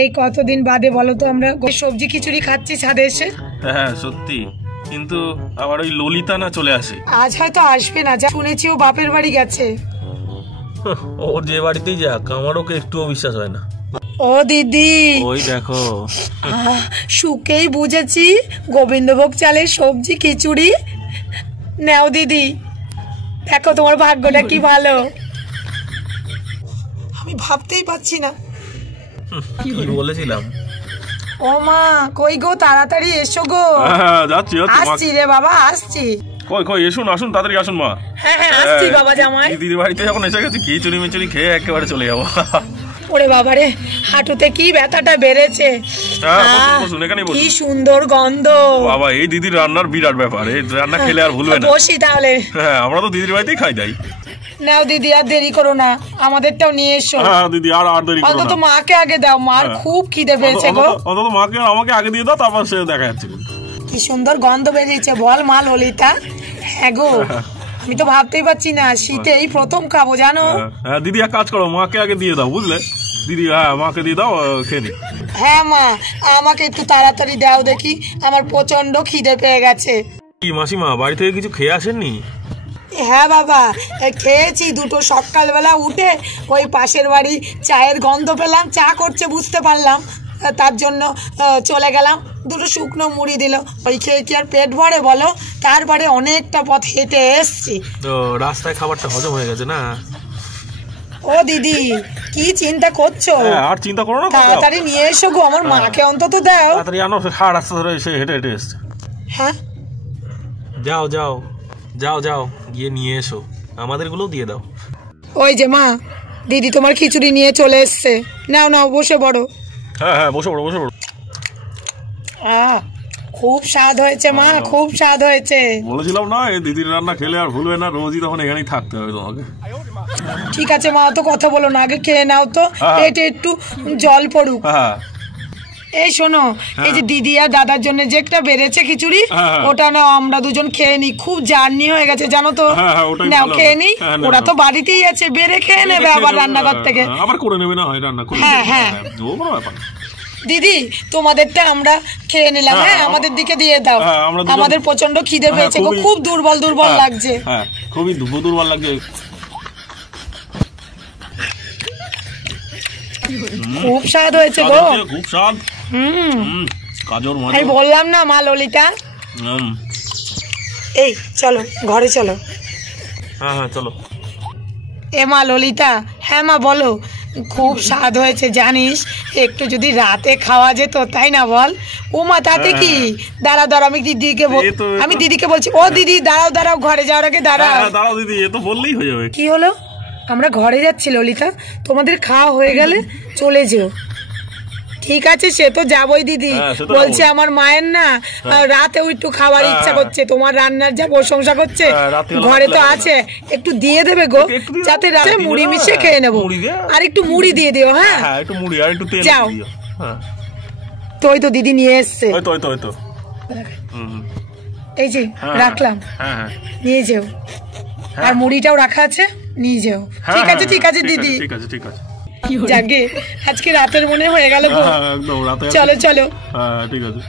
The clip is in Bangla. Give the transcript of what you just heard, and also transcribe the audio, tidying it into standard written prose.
এই কতদিন বাদে বলো তো আমরা সবজি খিচুড়ি খাচ্ছি ছাদে এসে। হ্যাঁ সত্যি, কিন্তু আবার ওই ললিতা না চলে আসে। আজ হয়তো আসবে না, যা শুনেছি ও বাপের বাড়ি গেছে। ওর যে বাড়িতেই যাক আমার ওকে একটুও বিশ্বাস হয় না। ও দিদি, ওই দেখো শুকেই বুঝেছি গোবিন্দভোগ চালের সবজি খিচুড়ি। নাও দিদি, দেখো তোমার ভাগ্যটা কি ভালো। আমি ভাবতেই পারছি না কি বলেছিলাম। ও মা, কই গো, তাড়াতাড়ি এসো গো। যাচ্ছি আসছি রে বাবা, আসছি। কই এসুন, আসুন তাড়াতাড়ি আসুন মা। হ্যাঁ হ্যাঁ আসছি বাবা জামাই। দিদির বাড়িতে যখন এসে গেছি খিচুড়ি মিচুড়ি খেয়ে একেবারে চলে যাবো। ওরে বাবারে, হাঁটুতে কি ব্যথাটা বেড়েছে। কি সুন্দর গন্ধ বাবা, এই দিদির রান্নার বিরাট ব্যাপার। এই রান্না খেলে আর ভুলবে না। বসি তাহলে। হ্যাঁ, আমরা তো দিদির বাড়িতেই খাই যাই। নাও দিদি, আর দেরি করো না, আমাদেরটাও নিয়ে এসো। হ্যাঁ দিদি, আর দেরি করো না। অন্তত মাকে আগে দাও, মার খুব খিদে পেয়েছে গো। অন্তত মাকে আমাকে আগে দিয়ে দাও, তারপর সে দেখা যাচ্ছে। কি সুন্দর গন্ধ বেরিয়েছে বল মা ললিতা। হ্যাঁ গো, আমি তো ভাবতেই পারছি না, শীতে এই প্রথম খাবো জানো। হ্যাঁ দিদি, এক কাজ করো, মাকে আগে দিয়ে দাও বুঝলে। দিদি হ্যাঁ মাকে দিয়ে দাও, খেয়ে নি। হ্যাঁ মা, আমাকে একটু তাড়াতাড়ি দাও দেখি, আমার প্রচন্ড খিদে পেয়ে গেছে। কি মাসিমা, বাড়ি থেকে কিছু খেয়ে আসেননি? হ্যাঁ বাবা, খেয়েছি দুটো। সকালবেলা উঠে ওই পাশের বাড়ি চায়ের গন্ধ পেলাম, চা করছে বুঝতে পারলাম, তার জন্য চলে গেলাম। দুটো শুকনো মুড়ি দিল, ওই খেয়ে কি আর পেট ভরে বলো। তারপরে অনেকটা পথ হেঁটে এসছি। তো রাস্তায় খাবারটা হজম হয়ে গেছে না? ও দিদি, কি চিন্তা করছো? আর চিন্তা করো না, তাড়াতাড়ি নিয়ে এসো গো, আমার মাকে অন্তত দাও। তাড়াতাড়ি আনো, খাওয়ার রাস্তা ধরে এসে হেঁটে হেঁটে এসছে। হ্যাঁ যাও যাও যাও যাও, গিয়ে নিয়ে এসো, আমাদের গুলোও দিয়ে দাও। ওই যে মা, দিদি তোমার খিচুড়ি নিয়ে চলে এসছে, নাও নাও বসে পড়ো। হ্যাঁ হ্যাঁ, বসে পড়ো বসে পড়ো। খুব স্বাদ হয়েছে মা, খুব স্বাদ হয়েছে। বলেছিলাম না, এই দিদির রান্না খেলে আর ভুলবে না, রোজই তখন এখানেই থাকতে হবে তোমাকে। ঠিক আছে মা, তো কথা বলো না, আগে খেয়ে নাও তো, পেটে একটু জল পড়ুক। এই শোনো, এই যে দিদি আর দাদার জন্য যে একটা বেড়েছে খিচুড়ি, ওটা নাও, আমরা দুজন খেয়ে নি। খুব জার্নি হয়ে গেছে জানো তো। নাও খেয়ে নি, ওরা তো বাড়িতেই আছে, বেড়ে খেয়ে নেবে আবার রান্নাঘর থেকে। আবার করে নেবে না, হয় রান্না করে। হ্যাঁ হ্যাঁ, দিদি তোমাদেরটা আমরা খেয়ে নিলাম। হ্যাঁ, আমাদের দিকে দিয়ে দাও, আমাদের প্রচন্ড খিদে পেয়েছে, খুব দুর্বল দুর্বল লাগছে। হ্যাঁ, খুবই দুর্বল লাগছে। খুব স্বাদ হয়েছে গো, খুব স্বাদ। কাজর মজা। আমি বললাম না মা ললিতা। এই চলো ঘরে চলো। হ্যাঁ হ্যাঁ চলো। এ মা ললিতা। হ্যাঁ মা বলো। খুব স্বাদ হয়েছে জানিস, একটু যদি রাতে খাওয়া যেত, তাই না বল? ও মা তাতে কি, দাঁড়াও দাঁড়াও, আমি দিদিকে বলছি। ও দিদি দাঁড়াও দাঁড়াও, ঘরে যাওয়ার আগে দাঁড়াও। দাঁড়াও দিদি, এ তো বললেই হয়ে যাবে। কি হলো? আমরা ঘরে যাচ্ছি ললিতা, তোমাদের খাওয়া হয়ে গেলে চলে যেও। ঠিক আছে, সে তো যাবই দিদি। বলছে আমার মায়ের না রাতেও একটু খাওয়ার ইচ্ছা করছে, তোমার রান্নার যা প্রশংসা করছে, ঘরে তো আছে, একটু দিয়ে দেবে গো, যাতে রাতে মুড়ি মিশিয়ে খেয়ে নেবো। আর একটু মুড়ি দিয়ে দিও। হ্যাঁ একটু মুড়ি আর একটু তেল যাও। তো ওই তো দিদি নিয়ে এসছে, এই যে রাখলাম, নিয়ে যেও। আর মুড়িটাও রাখা আছে, নিয়ে যেও। ঠিক আছে ঠিক আছে দিদি। ঠিক আছে ঠিক আছে। যাকে আজকে রাতের মনে হয়ে গেল। চলো চলো। ঠিক আছে।